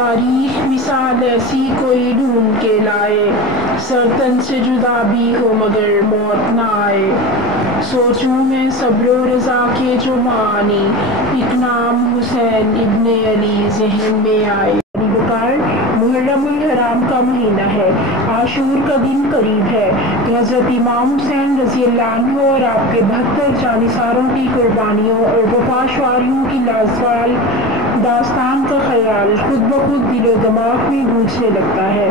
تاریخ مثال ایسی کوئی ڈھونڈ کے لائے، سرتن سے جدا بھی ہو مگر موت نہ آئے۔ سوچوں میں صبر و رضا کے جو معانی، ایک نام حسین ابن علی ذہن میں آئے۔ محرم الحرام کا مہینہ ہے، عاشور کا دن قریب ہے تو حضرت امام حسین رضی اللہ عنہ اور آپ کے 72 جانثاروں کی قربانیوں اور وفاشواریوں کی لازوال داستان کا خیال خود بخود دل و دماغ میں گونجنے لگتا ہے۔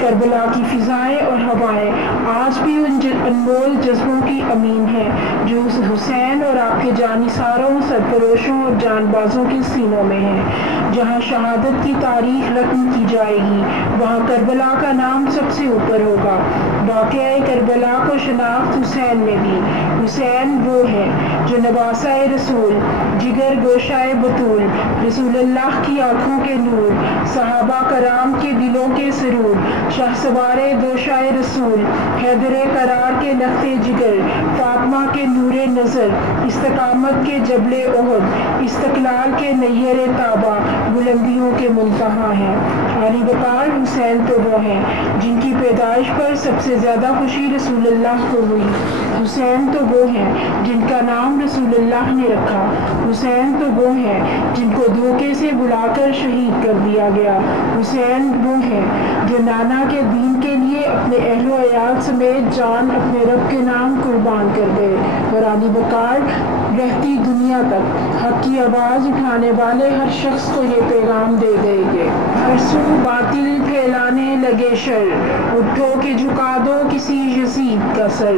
کربلا کی فضائیں اور ہوائیں آج بھی ان انمول جذبوں کی امین ہیں جو حسین اور آپ کے جانثاروں، سرفروشوں اور جان بازوں کے سینوں میں ہیں۔ جہاں شہادت کی تاریخ رقم کی جائے گی وہاں کربلا کا نام سب سے اوپر ہوگا۔ واقعہ کربلا کو شناخت حسین نے دی۔ حسین وہ ہے جو نواسہ رسول، جگر گوشائے بطول، رسول اللہ کی آنکھوں کے نور، صحابہ کرام کے دلوں کے سرور، شاہ سوار دوشائے رسول، حیدر قرار کے لخت جگر، فاطمہ کے نور نظر، استقامت کے جبل احد، استقلال کے نیر تابہ، بلندیوں کے منتہا ہیں۔ علی وقار حسین تو وہ ہیں جن کی پیدائش پر سب سے زیادہ خوشی رسول اللہ کو ہوئی۔ حسین تو وہ ہیں جن کا نام رسول اللہ نے رکھا۔ حسین تو وہ ہیں جن کو دھوکے سے بلا کر شہید کر دیا گیا۔ حسین وہ ہیں جو نانا کے دین کے لیے اپنے اہل و عیال سمیت جان اپنے رب کے نام قربان کر گئے۔ اور علی وقار رہتی دنیا تک حق کی آواز اٹھانے والے ہر شخص کو یہ پیغام دے گئے کہ ہر سو باطل پھیلانے لگے شر، اٹھو کہ جھکا دو کسی یزید کا سر،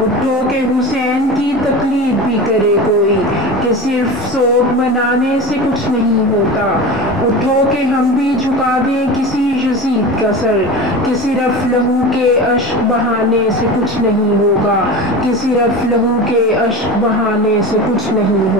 اٹھو کہ حسین کی تقلید بھی کرے کوئی، کہ صرف سوگ منانے سے کچھ نہیں ہوتا، اٹھو کہ ہم بھی جھکا دیں کسی یزید کا سر، کہ صرف لہو کے اشک بہانے سے کچھ نہیں ہوگا، کہ صرف لہو کے اشک بہانے سے کچھ نہیں ہوگا۔